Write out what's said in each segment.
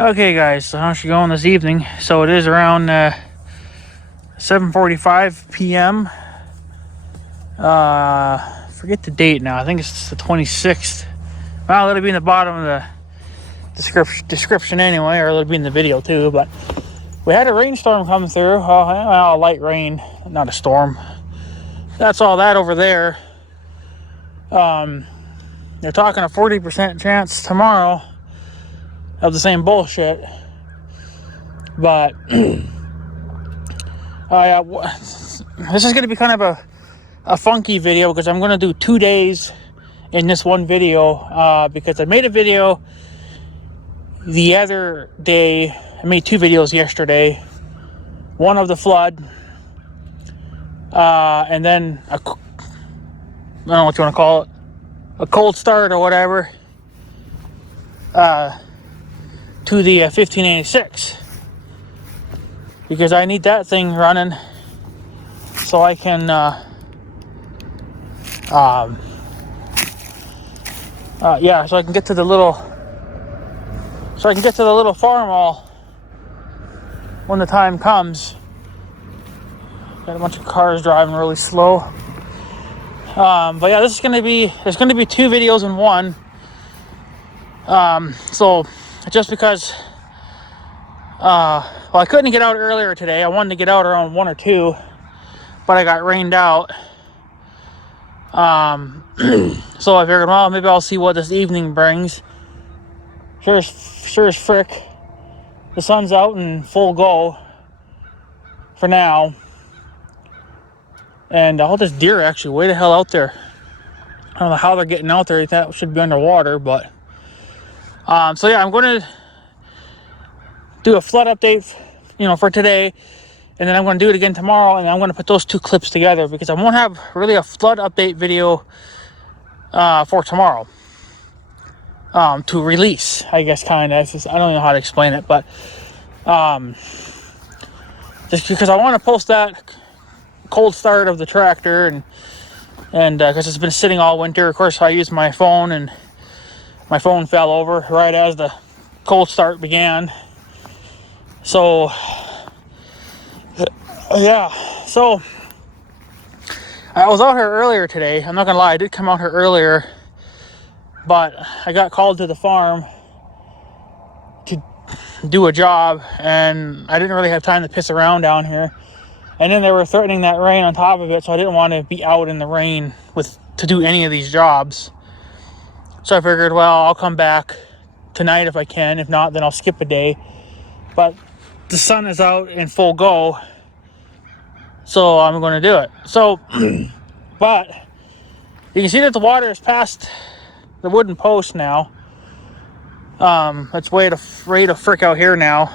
Okay, guys, so how's she going this evening? So it is around 7:45 p.m. Forget the date now. I think it's the 26th. Well, it'll be in the bottom of the description anyway, or it'll be in the video too. But we had a rainstorm come through. Well, a light rain, not a storm. That's all that over there. They're talking a 40% chance tomorrow of the same bullshit. But this is going to be kind of a funky video because I'm going to do 2 days in this one video because I made a video the other day. I made 2 videos yesterday. One of the flood and then I don't know what you want to call it, a cold start or whatever to the 1586, because I need that thing running so I can so I can get to the little farm all when the time comes. Got a bunch of cars driving really slow. But yeah, there's gonna be 2 videos in one. So just because I couldn't get out earlier today. I wanted to get out around 1 or 2, but I got rained out. So I figured, well, maybe I'll see what this evening brings. Sure as frick, the sun's out in full go for now. And all this deer actually way the hell out there. I don't know how they're getting out there. That should be underwater, but so yeah, I'm going to do a flood update, for today, and then I'm going to do it again tomorrow, and I'm going to put those 2 clips together because I won't have really a flood update video for tomorrow to release, I guess, kind of. I don't know how to explain it, but just because I want to post that cold start of the tractor, and because it's been sitting all winter. Of course, I used my phone, and my phone fell over right as the cold start began. So yeah, so I was out here earlier today. I'm not gonna lie, I did come out here earlier, but I got called to the farm to do a job, and I didn't really have time to piss around down here. And then they were threatening that rain on top of it, so I didn't want to be out in the rain to do any of these jobs. So I figured, well, I'll come back tonight if I can. If not, then I'll skip a day. But the sun is out in full go, so I'm going to do it. So, but you can see that the water is past the wooden post now. It's way to frick out here now.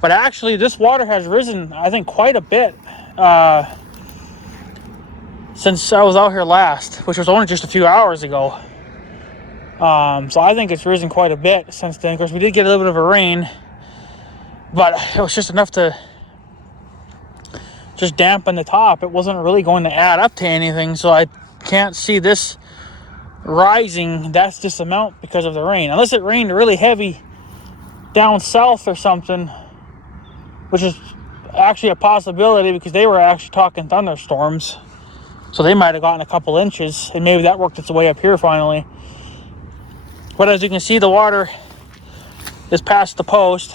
But actually, this water has risen, I think, quite a bit since I was out here last, which was only just a few hours ago. So I think it's risen quite a bit since then. Of course, we did get a little bit of a rain, but it was just enough to just dampen the top. It wasn't really going to add up to anything, so I can't see this rising this amount because of the rain. Unless it rained really heavy down south or something, which is actually a possibility because they were actually talking thunderstorms. So they might have gotten a couple inches, and maybe that worked its way up here finally. But as you can see, the water is past the post,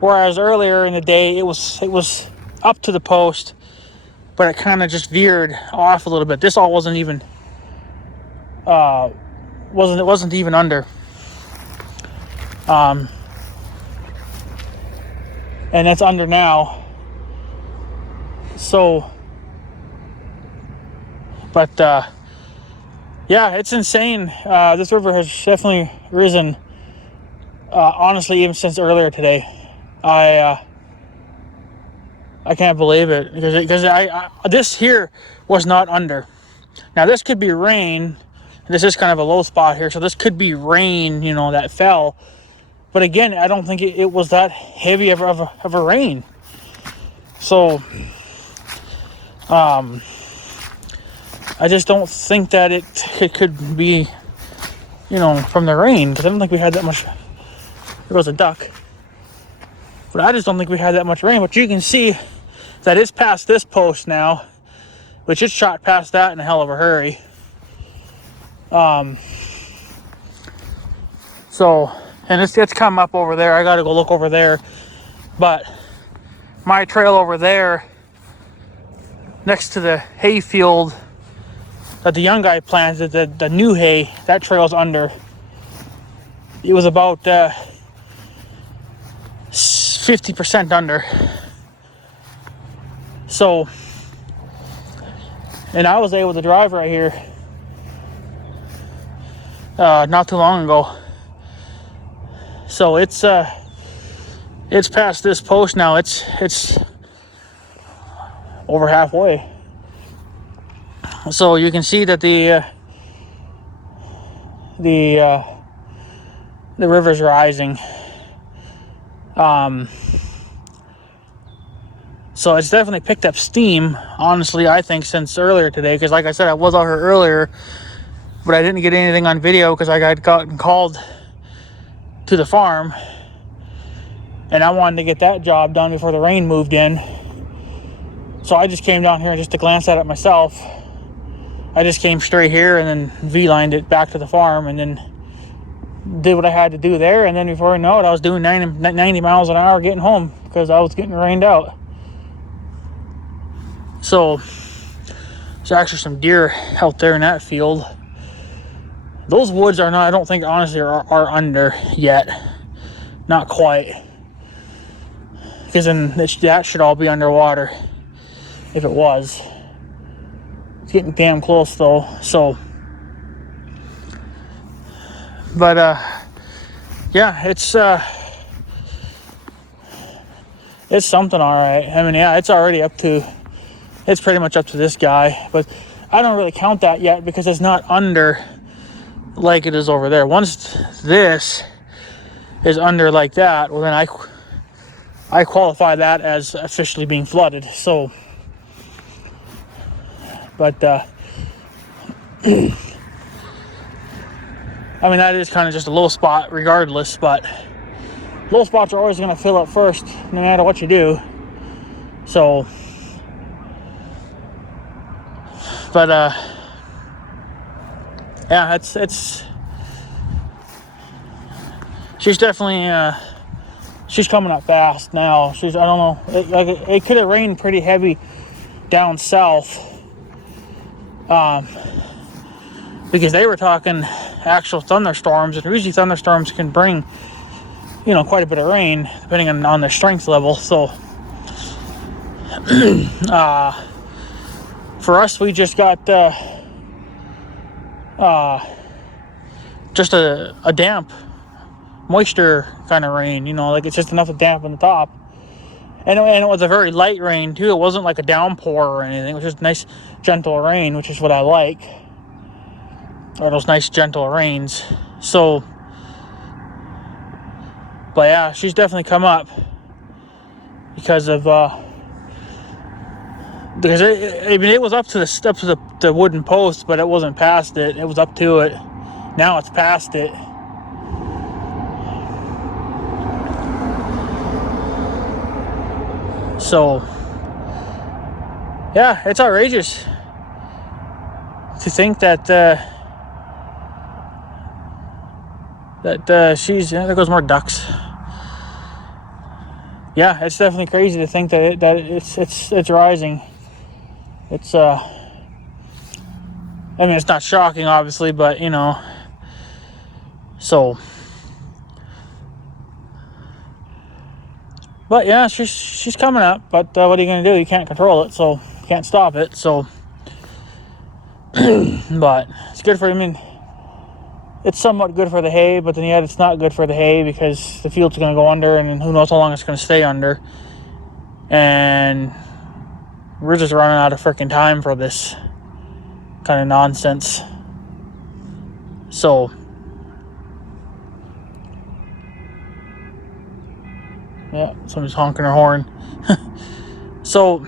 whereas earlier in the day it was up to the post, but it kind of just veered off a little bit. This all wasn't even under. And it's under now. So, but yeah, it's insane. This river has definitely risen. Honestly, even since earlier today, I can't believe it because this here was not under. Now this could be rain. This is kind of a low spot here, so this could be rain, that fell. But again, I don't think it was that heavy of a rain. So, I just don't think that it could be, from the rain, because I don't think we had that much goes a duck. But I just don't think we had that much rain. But you can see that it's past this post now, which it shot past that in a hell of a hurry. So, and it's come up over there. I got to go look over there. But my trail over there, next to the hay field that the young guy planted, the new hay, that trail's under. It was about 50% under. So, and I was able to drive right here not too long ago. So it's past this post now. It's over halfway. So you can see that the river's rising. So it's definitely picked up steam, honestly, I think, since earlier today. Because like I said, I was out here earlier, but I didn't get anything on video because I got gotten called to the farm. And I wanted to get that job done before the rain moved in. So I just came down here just to glance at it myself. I just came straight here and then V-lined it back to the farm and then did what I had to do there. And then before I know it, I was doing 90 miles an hour getting home because I was getting rained out. So there's actually some deer out there in that field. Those woods are not, I don't think, honestly, are under yet. Not quite. Because then that should all be underwater if it was. It's getting damn close though. So, but yeah, it's something, all right. I mean, yeah, it's already up to, it's pretty much up to this guy, but I don't really count that yet because it's not under like it is over there. Once this is under like that, well, then I qualify that as officially being flooded. So, but I mean, that is kind of just a low spot regardless, but low spots are always going to fill up first no matter what you do. So, but yeah, it's she's definitely she's coming up fast now. I don't know, it could have rained pretty heavy down south, because they were talking actual thunderstorms, and usually thunderstorms can bring, quite a bit of rain depending on the strength level. So for us, we just got just a damp moisture kind of rain, like it's just enough to dampen the top. And it was a very light rain too. It wasn't like a downpour or anything. It was just nice gentle rain, which is what I like, or those nice gentle rains. So, but yeah, she's definitely come up because of because it was up to the wooden post, but it wasn't past it. It was up to it. Now it's past it. So, yeah, it's outrageous to think that she's. There goes more ducks. Yeah, it's definitely crazy to think that it's rising. It's I mean, it's not shocking, obviously, but so. But yeah, she's coming up. But what are you gonna do? You can't control it, so you can't stop it. So, but it's good for. I mean, it's somewhat good for the hay, but then yet it's not good for the hay because the field's gonna go under, and who knows how long it's gonna stay under. And we're just running out of freaking time for this kind of nonsense. So. Yeah, somebody's honking her horn. So,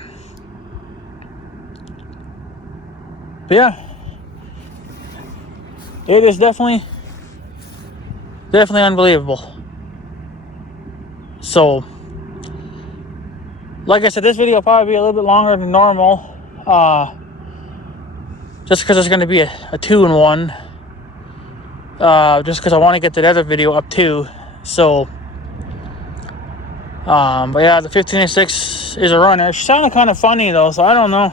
but yeah, it is definitely unbelievable. So, like I said, this video will probably be a little bit longer than normal. Just because it's going to be a 2-in-1. Just because I want to get that other video up too. So, but yeah, the 1586 is a runner. It sounded kind of funny though, so I don't know.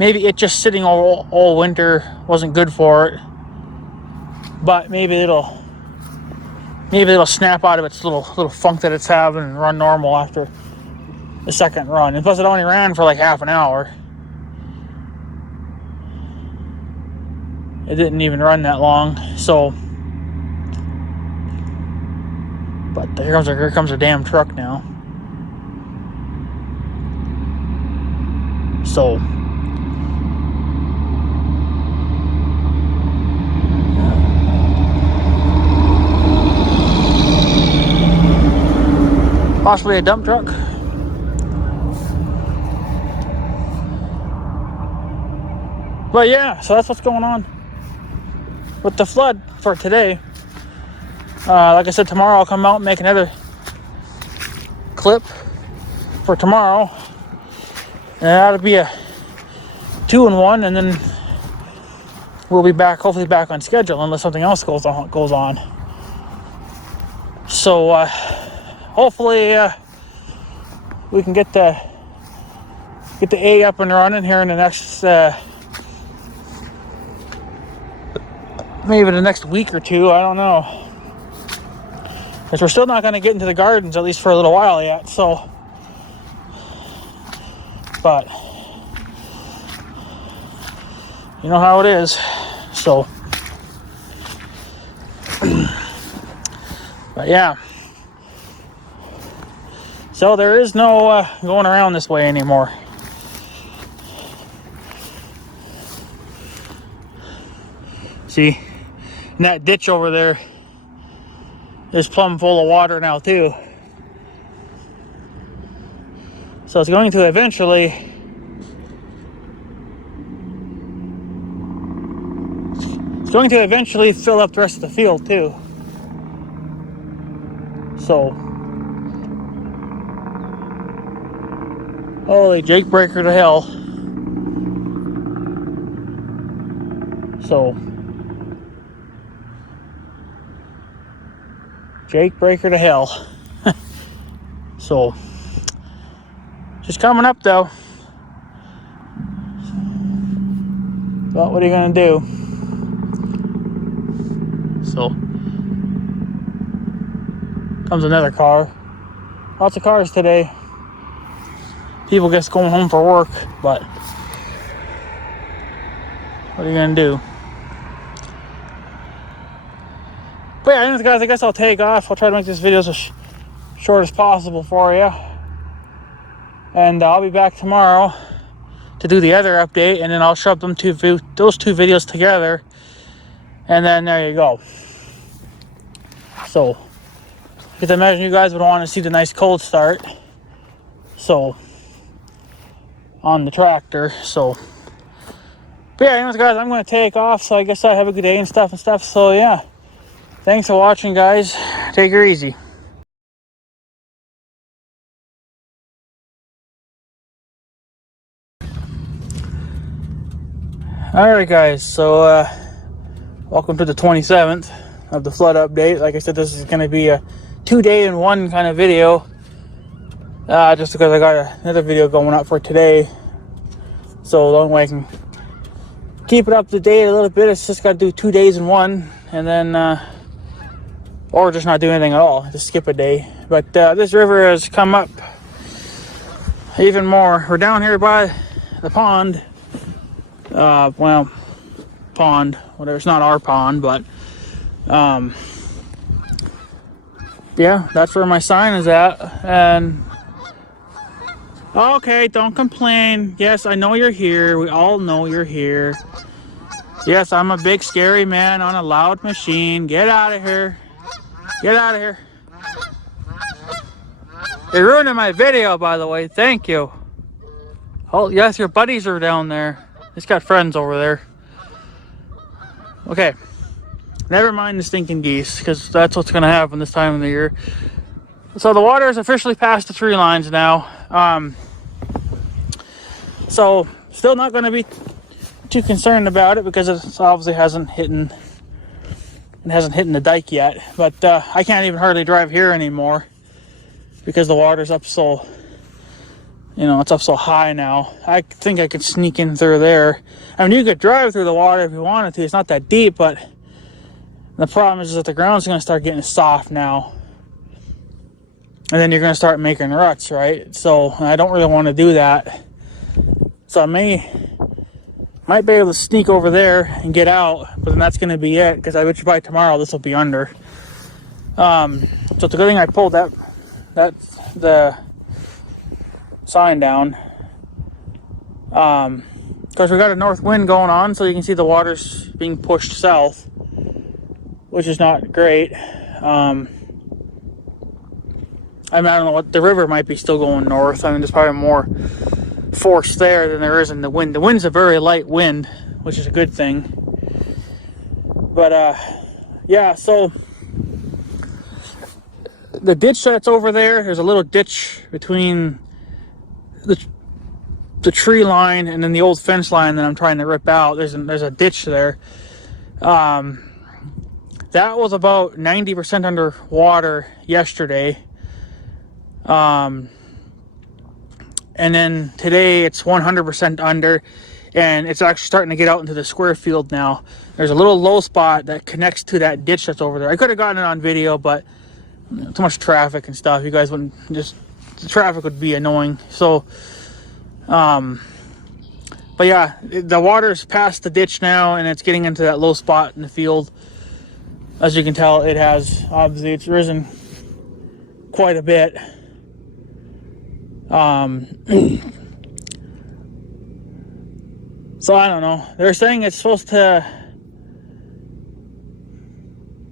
Maybe it just sitting all winter wasn't good for it. But maybe it'll snap out of its little funk that it's having and run normal after the second run. And plus, it only ran for like half an hour. It didn't even run that long. So, but here comes a damn truck now. So, possibly a dump truck. But yeah, so that's what's going on with the flood for today. Like I said, tomorrow I'll come out and make another clip for tomorrow. And that'll be a 2-in-1, and then we'll be back, hopefully back on schedule, unless something else goes on. So hopefully we can get the A up and running here in the next maybe the next week or two. I don't know, because we're still not going to get into the gardens, at least for a little while yet. So, but you know how it is. So, but yeah. So there is no going around this way anymore. See, and that ditch over there is plumb full of water now too. So it's going to eventually fill up the rest of the field too. So, holy Jake breaker to hell. So, Jake breaker to hell. So, just coming up though. But what are you gonna do? So, comes another car. Lots of cars today. People just going home for work, but what are you gonna do? But yeah, anyways, guys, I guess I'll take off. I'll try to make this video as short as possible for you. And I'll be back tomorrow to do the other update, and then I'll shove those two videos together. And then there you go. So, because I imagine you guys would want to see the nice cold start. So, on the tractor. So, but yeah, anyways, guys, I'm going to take off. So I guess I have a good day and stuff. So yeah, thanks for watching, guys. Take her easy. Alright, guys, so welcome to the 27th of the flood update. Like I said, this is going to be a 2-day-in-1 kind of video, just because I got another video going up for today. So the only way I can keep it up to date a little bit is just got to do 2 days in one, and then or just not do anything at all, just skip a day. But this river has come up even more. We're down here by the pond. Well, pond, whatever. It's not our pond, but yeah, that's where my sign is at. And okay, don't complain. Yes, I know you're here. We all know you're here. Yes, I'm a big scary man on a loud machine. Get out of here. Get out of here. You're ruining my video, by the way. Thank you. Oh, yes, your buddies are down there. He's got friends over there. Okay. Never mind the stinking geese, because that's what's going to happen this time of the year. So the water is officially past the tree lines now. So still not going to be too concerned about it because it obviously hasn't hit the dike yet. But I can't even hardly drive here anymore because the water's up so, it's up so high now. I think I could sneak in through there. I mean, you could drive through the water if you wanted to. It's not that deep, but the problem is that the ground's going to start getting soft now. And then you're going to start making ruts, right? So I don't really want to do that. So I might be able to sneak over there and get out, but then that's going to be it, because I bet you by tomorrow this will be under. So it's a good thing I pulled the sign down. Because we got a north wind going on, so you can see the water's being pushed south, which is not great. I don't know what, the river might be still going north. I mean, there's probably more force there than there is in the wind. The wind's a very light wind, which is a good thing. But yeah, so the ditch that's over there's a little ditch between the tree line and then the old fence line that I'm trying to rip out. There's a ditch there. That was about 90% underwater yesterday. And then today it's 100% under, and it's actually starting to get out into the square field now. There's a little low spot that connects to that ditch that's over there. I could have gotten it on video, but too much traffic and stuff. You guys wouldn't, the traffic would be annoying. So, but yeah, the water's past the ditch now, and it's getting into that low spot in the field. As you can tell, it has, obviously, it's risen quite a bit. So I don't know. They're saying it's supposed to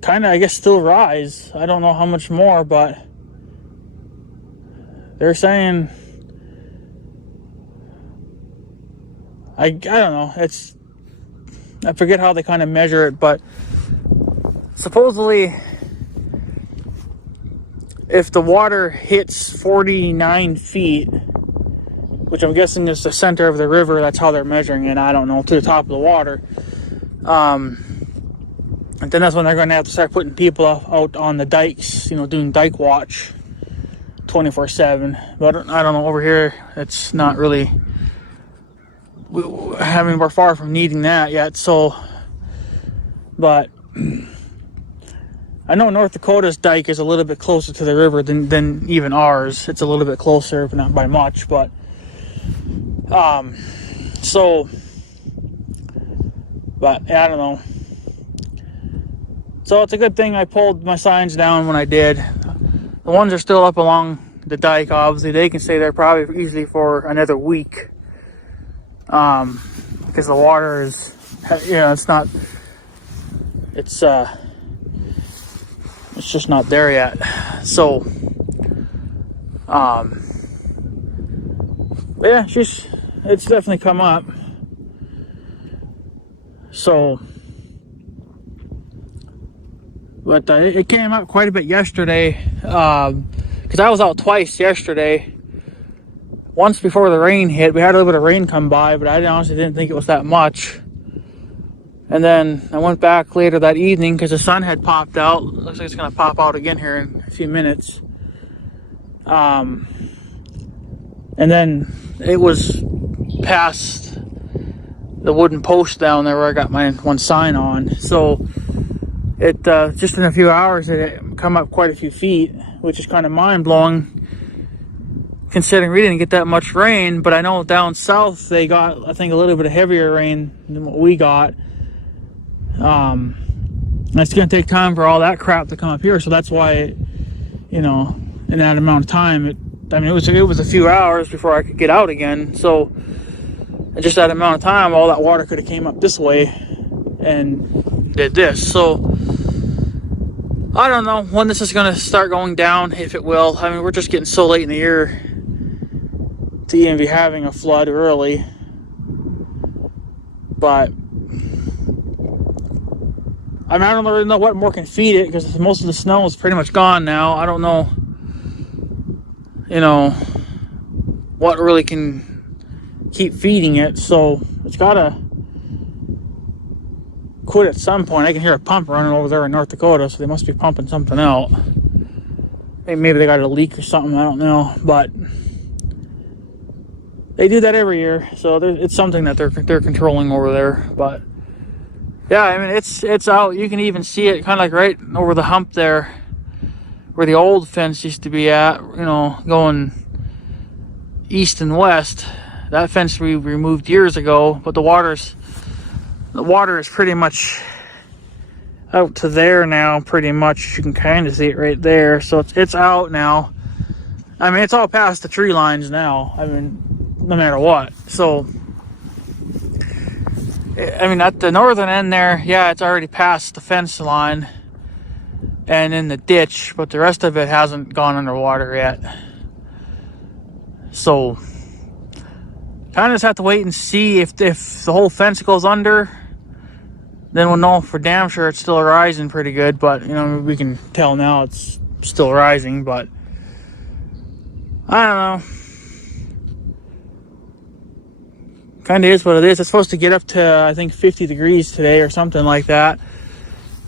kind of, I guess, still rise. I don't know how much more, but they're saying, I don't know. I forget how they kind of measure it, but supposedly if the water hits 49 feet, which I'm guessing is the center of the river, that's how they're measuring it, I don't know, to the top of the water, and then that's when they're going to have to start putting people out on the dikes, doing dike watch 24/7. But I don't know, over here it's not really, we're far from needing that yet. So, but I know North Dakota's dike is a little bit closer to the river than even ours. It's a little bit closer, but not by much. But so, but yeah, I don't know. So it's a good thing I pulled my signs down when I did. The ones are still up along the dike. Obviously, they can stay there probably easily for another week. Because the water is, it's not. It's just not there yet. So, yeah, it's definitely come up. So, but it came up quite a bit yesterday, because I was out twice yesterday. Once before the rain hit. We had a little bit of rain come by, but I honestly didn't think it was that much. And then I went back later that evening because the sun had popped out. Looks like it's going to pop out again here in a few minutes. And then it was past the wooden post down there where I got my one sign on. So it just in a few hours it had come up quite a few feet, which is kind of mind-blowing considering we didn't get that much rain. But I know down south they got, I think, a little bit of heavier rain than what we got. It's going to take time for all that crap to come up here, so that's why, in that amount of time, it was a few hours before I could get out again. So in just that amount of time, all that water could have came up this way and did this. So I don't know when this is going to start going down, if it will. I mean, we're just getting so late in the year to even be having a flood early. But I don't really know what more can feed it, because most of the snow is pretty much gone now. I don't know you know, what really can keep feeding it. So it's gotta quit at some point. I can hear a pump running over there in North Dakota, so they must be pumping something out. Maybe they got a leak or something, I don't know, but they do that every year, so it's something that they're controlling over there. But yeah, I mean, it's out. You can even see it kind of like right over the hump there where the old fence used to be at, you know, going east and west. That fence we removed years ago, but the water is pretty much out to there now, pretty much. You can kind of see it right there, so it's out now. I mean, it's all past the tree lines now, I mean, no matter what. So I mean, at the northern end there, yeah, it's already past the fence line and in the ditch, but the rest of it hasn't gone underwater yet. So kind of just have to wait and see if the whole fence goes under. Then we'll know for damn sure it's still rising pretty good. But, you know, we can tell now it's still rising. But I don't know. Kind of is what it is. It's supposed to get up to, I think, 50 degrees today or something like that.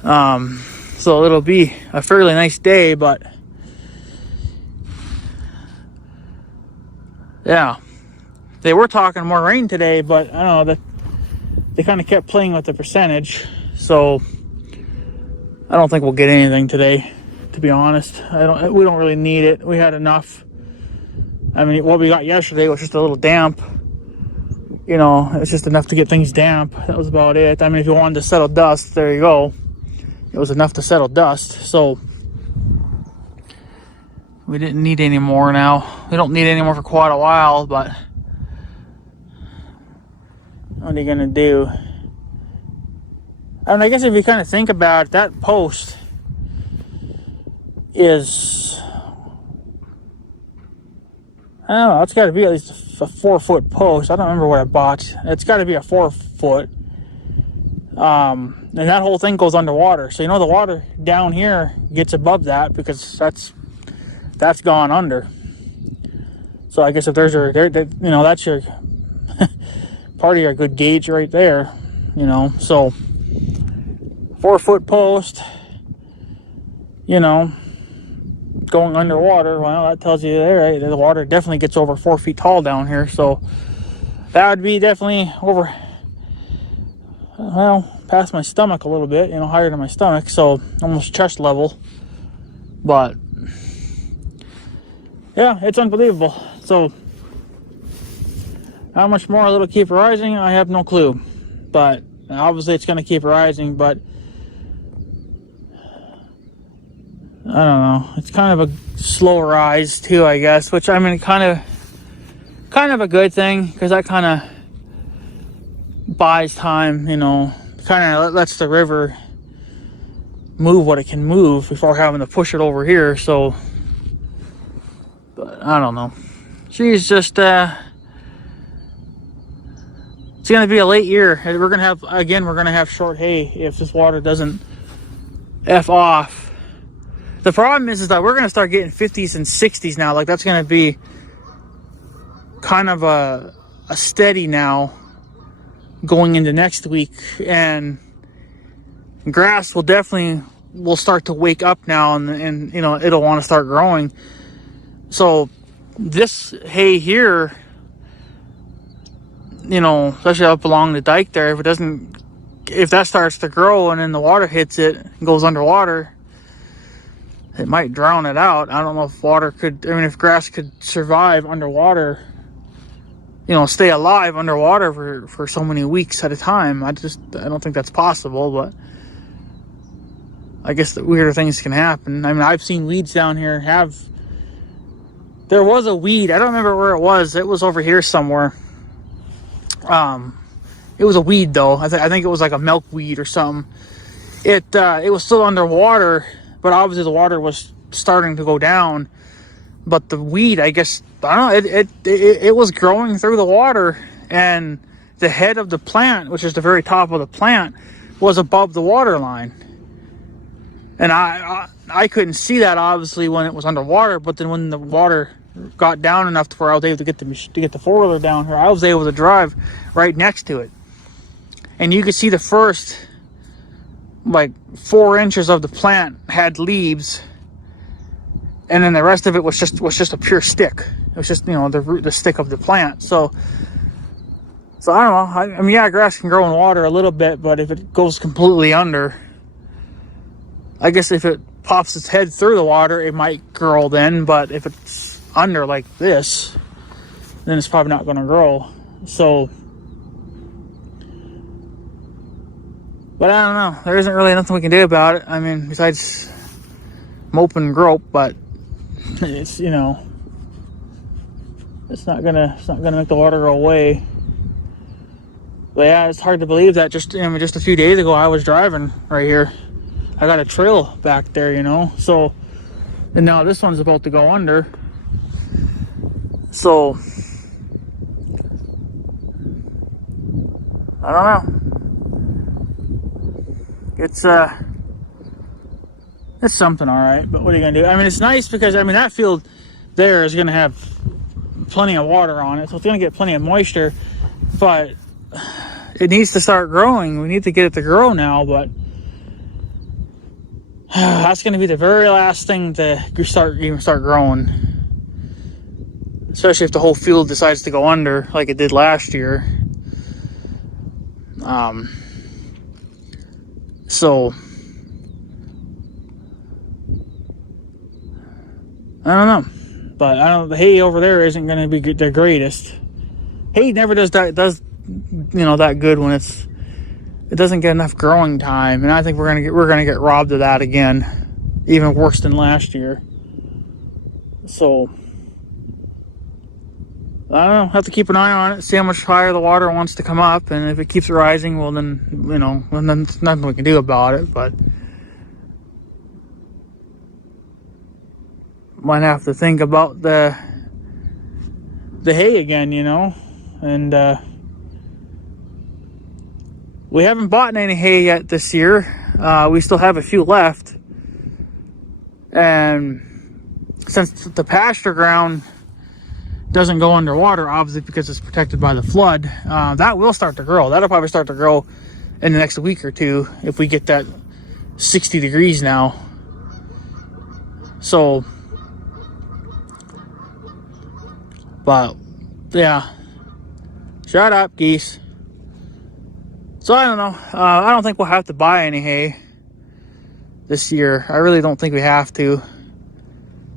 So it'll be a fairly nice day. But yeah, they were talking more rain today, but I don't know, they kind of kept playing with the percentage, so I don't think we'll get anything today, to be honest. We don't really need it. We had enough. I mean, what we got yesterday was just a little damp. You know, it's just enough to get things damp. That was about it. I mean, if you wanted to settle dust, there you go. It was enough to settle dust, so we didn't need any more now. We don't need any more for quite a while, but what are you gonna do? I mean, I guess if you kind of think about it, that post is, I don't know, it's got to be at least a 4-foot post. I don't remember what I bought. It's got to be a 4-foot. And that whole thing goes underwater. So, you know, the water down here gets above that because that's gone under. So I guess if there's you know, that's your part of your good gauge right there, you know. So 4-foot post, you know, going underwater, well, that tells you there, right? The water definitely gets over 4 feet tall down here. So that would be definitely over, well, past my stomach a little bit, you know, higher than my stomach, so almost chest level. But yeah, it's unbelievable. So how much more it'll keep rising, I have no clue. But obviously it's going to keep rising, but I don't know. It's kind of a slow rise too, I guess, which, I mean, kind of a good thing, because that kind of buys time, you know, kind of lets the river move what it can move before having to push it over here. So, but I don't know. She's just it's gonna be a late year. We're gonna have short hay if this water doesn't F off. The problem is that we're gonna start getting 50s and 60s now. Like, that's gonna be kind of a steady now going into next week, and grass will start to wake up now, and you know, it'll want to start growing. So this hay here, you know, especially up along the dike there, if that starts to grow and then the water hits it and goes underwater, it might drown it out. I don't know if grass could survive underwater, you know, stay alive underwater for so many weeks at a time. I don't think that's possible, but I guess the weirder things can happen. I mean, I've seen weeds down here there was a weed, I don't remember where it was. It was over here somewhere. It was a weed though. I think it was like a milkweed or something. It was still underwater, but obviously the water was starting to go down. But the weed, I guess, I don't know, it was growing through the water, and the head of the plant, which is the very top of the plant, was above the water line. And I couldn't see that obviously when it was underwater, but then when the water got down enough to where I was able to get the four-wheeler down here. I was able to drive right next to it, and you could see the first like 4 inches of the plant had leaves, and then the rest of it was just a pure stick. It was just, you know, the stick of the plant. So I don't know. I mean, yeah, grass can grow in water a little bit, but if it goes completely under, I guess if it pops its head through the water, it might grow then. But if it's under like this, then it's probably not going to grow. So, but I don't know. There isn't really nothing we can do about it. I mean, besides mope and grope, but it's, you know, it's not gonna make the water go away. But yeah, it's hard to believe that just a few days ago I was driving right here. I got a trail back there, you know. So, and now this one's about to go under. So, I don't know. It's something, all right. But what are you gonna do? I mean, it's nice because, I mean, that field there is gonna have plenty of water on it, so it's gonna get plenty of moisture. But it needs to start growing. We need to get it to grow now, but that's going to be the very last thing to start growing. Especially if the whole field decides to go under like it did last year. So I don't know, but the hay over there isn't going to be the greatest. Hay never does that good when it doesn't get enough growing time, and I think we're gonna get robbed of that again, even worse than last year. So I don't know. Have to keep an eye on it, see how much higher the water wants to come up, and if it keeps rising, well then, you know, then there's nothing we can do about it. But might have to think about the hay again, you know, and we haven't bought any hay yet this year. We still have a few left. And since the pasture ground doesn't go underwater, obviously because it's protected by the flood, that will start to grow. That'll probably start to grow in the next week or two if we get that 60 degrees now. So, but yeah. Shut up, geese. So I don't know. I don't think we'll have to buy any hay this year. I really don't think we have to.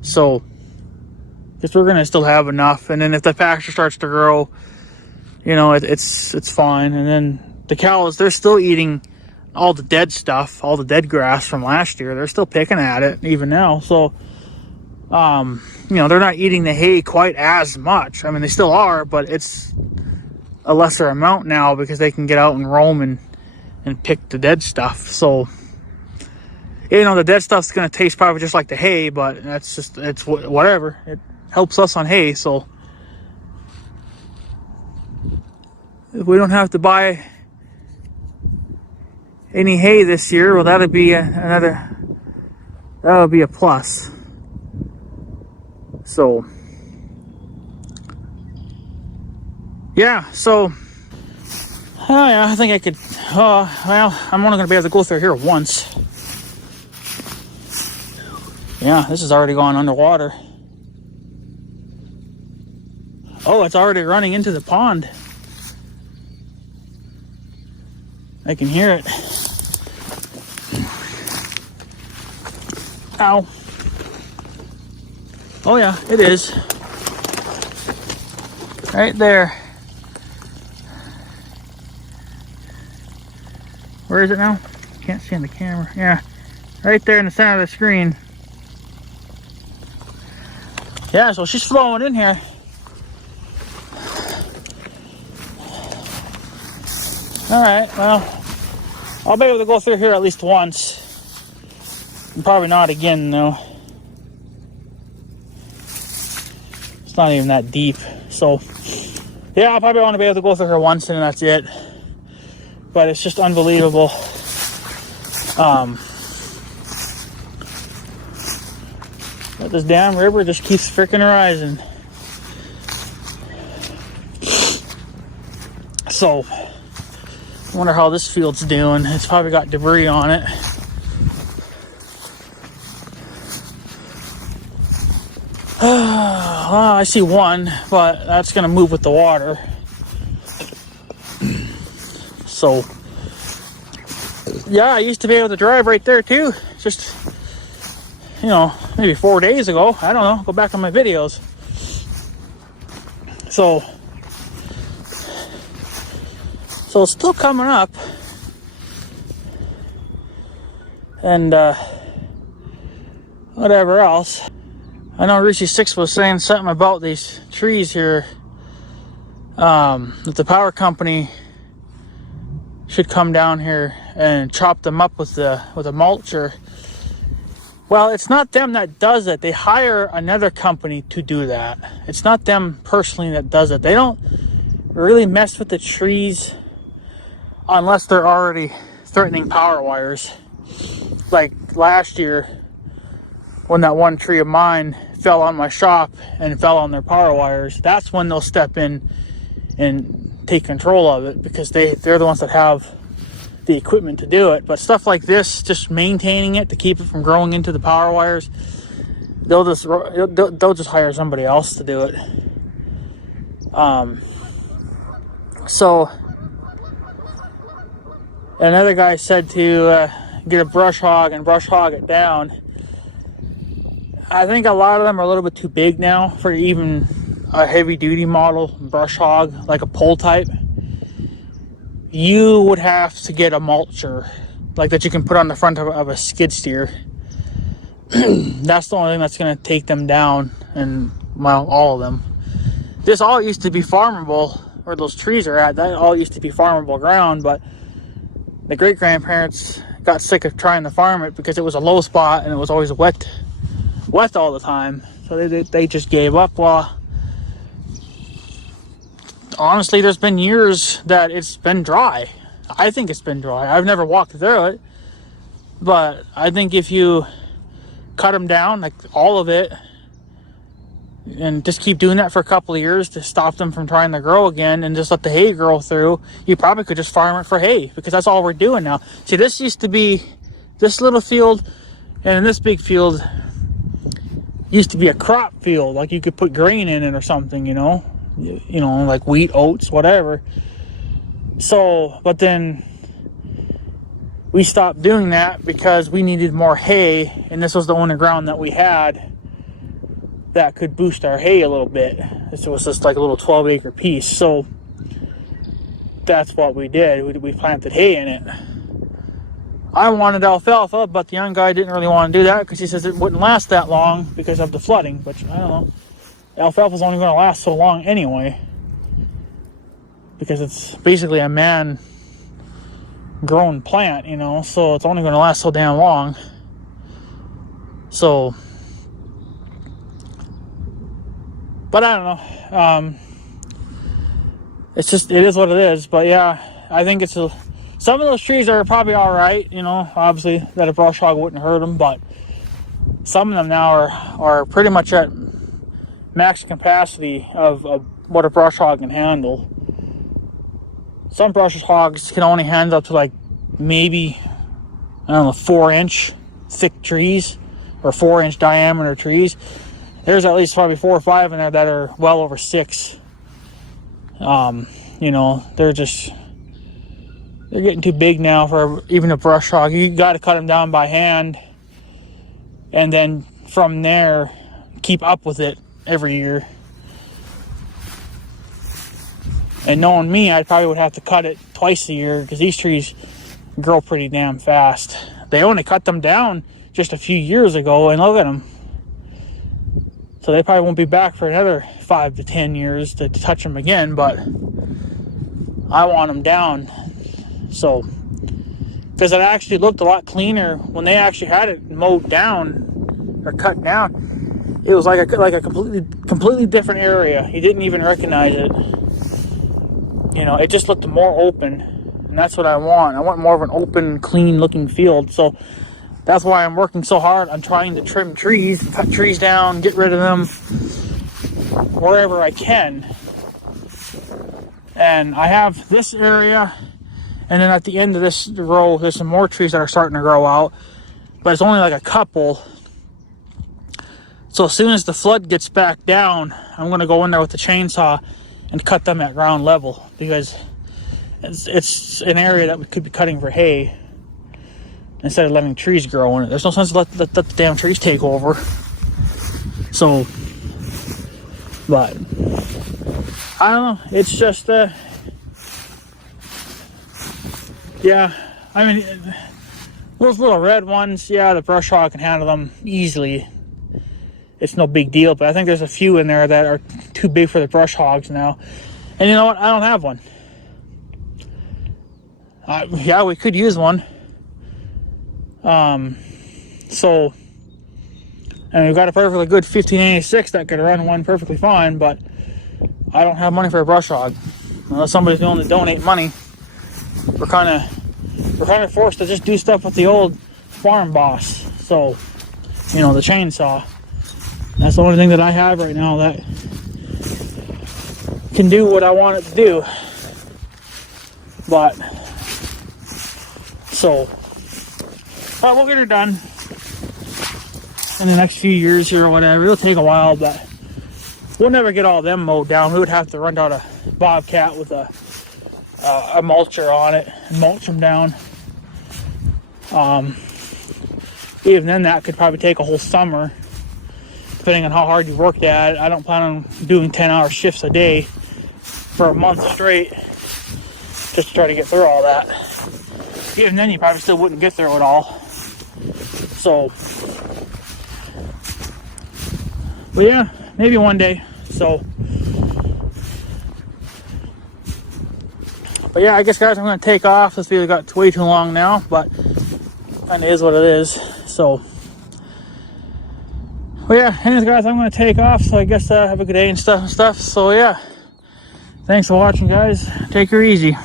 So, because we're gonna still have enough. And then if the pasture starts to grow, you know, it's fine. And then the cows, they're still eating all the dead stuff, all the dead grass from last year. They're still picking at it even now. So, you know, they're not eating the hay quite as much. I mean, they still are, but it's a lesser amount now because they can get out and roam and pick the dead stuff. So, you know, the dead stuff's going to taste probably just like the hay, but it's whatever. It helps us on hay. So if we don't have to buy any hay this year, well, that'll be a plus. So yeah, so yeah, I think I could. Well, I'm only going to be able to go through here once. Yeah, this is already gone underwater. Oh, it's already running into the pond. I can hear it. Ow. Oh yeah, it is. Right there. Where is it now? Can't see on the camera. Yeah, right there in the center of the screen. Yeah, so she's flowing in here. Alright, well, I'll be able to go through here at least once. And probably not again, though. It's not even that deep. So, yeah, I'll probably want to be able to go through here once and that's it. But it's just unbelievable. But this damn river just keeps freaking rising. So, I wonder how this field's doing. It's probably got debris on it. Well, I see one, but that's going to move with the water. So, yeah, I used to be able to drive right there too. Just, you know, maybe 4 days ago. I don't know. Go back on my videos. So it's still coming up. And whatever else. I know Reese 6 was saying something about these trees here. That the power company should come down here and chop them up with a mulcher. Well, it's not them that does it. They hire another company to do that. It's not them personally that does it. They don't really mess with the trees unless they're already threatening power wires. Like last year, when that one tree of mine fell on my shop and fell on their power wires, that's when they'll step in and take control of it, because they're the ones that have the equipment to do it. But stuff like this, just maintaining it to keep it from growing into the power wires, they'll just hire somebody else to do it. So another guy said to get a brush hog and brush hog it down. I think a lot of them are a little bit too big now for even a heavy duty model brush hog, like a pole type. You would have to get a mulcher like that you can put on the front of a skid steer. That's the only thing that's going to take them down, and well, all of them. This all used to be farmable, where those trees are at. That all used to be farmable ground, but the great grandparents got sick of trying to farm it because it was a low spot and it was always wet all the time. So they just gave up. Well, honestly, there's been years that it's been dry. I think it's been dry. I've never walked through it, but I think if you cut them down, like all of it, and just keep doing that for a couple of years to stop them from trying to grow again, and just let the hay grow through, you probably could just farm it for hay, because that's all we're doing now. See, this used to be, this little field and this big field used to be a crop field, like you could put grain in it or something, you know, like wheat, oats, whatever. So, but then we stopped doing that because we needed more hay, and this was the only ground that we had that could boost our hay a little bit. This was just like a little 12-acre piece, so that's what we did. We planted hay in it. I wanted alfalfa, but the young guy didn't really want to do that because he says it wouldn't last that long because of the flooding. But I don't know. Alfalfa's only going to last so long anyway, because it's basically a man-grown plant, you know, so it's only going to last so damn long. So, but I don't know. It is what it is. But yeah, I think some of those trees are probably all right, you know, obviously that a brush hog wouldn't hurt them, but some of them now are pretty much at max capacity of what a brush hog can handle. Some brush hogs can only handle up to like maybe, I don't know, 4-inch thick trees or 4-inch diameter trees. There's at least probably 4 or 5 in there that are well over 6. You know, they're getting too big now for even a brush hog. You got to cut them down by hand, and then from there keep up with it every year. And knowing me, I probably would have to cut it twice a year, because these trees grow pretty damn fast. They only cut them down just a few years ago, and look at them. So they probably won't be back for another 5 to 10 years to touch them again, but I want them down. So, because it actually looked a lot cleaner when they actually had it mowed down or cut down. It was like a completely different area. You didn't even recognize it. You know, it just looked more open, and that's what I want. I want more of an open, clean looking field. So That's why I'm working so hard on trying to trim trees, cut trees down, get rid of them wherever I can. And I have this area, and then at the end of this row, there's some more trees that are starting to grow out, but it's only like a couple. So as soon as the flood gets back down, I'm going to go in there with the chainsaw and cut them at ground level, because it's an area that we could be cutting for hay instead of letting trees grow in it. There's no sense to let the damn trees take over. So, but I don't know. It's just, yeah. I mean, those little red ones, yeah, the brush hog can handle them easily. It's no big deal, but I think there's a few in there that are too big for the brush hogs now. And you know what? I don't have one. Yeah, we could use one. So, and we've got a perfectly good 1586 that could run one perfectly fine, but I don't have money for a brush hog. Unless somebody's willing to donate money, we're kind of forced to just do stuff with the old farm boss. So, you know, the chainsaw. That's the only thing that I have right now that can do what I want it to do. But, so, but we'll get her done in the next few years here or whatever. It'll take a while, but we'll never get all of them mowed down. We would have to run down a bobcat with a mulcher on it and mulch them down. Even then, that could probably take a whole summer, depending on how hard you worked at it. I don't plan on doing 10-hour shifts a day for a month straight just to try to get through all that. Even then, you probably still wouldn't get through it all. So, but yeah, maybe one day. So, but yeah, I guess, guys, I'm going to take off. This video got way too long now, but kind of is what it is. So, well, yeah, anyways, guys, I'm going to take off. So I guess have a good day and stuff. So, yeah, thanks for watching, guys. Take her easy.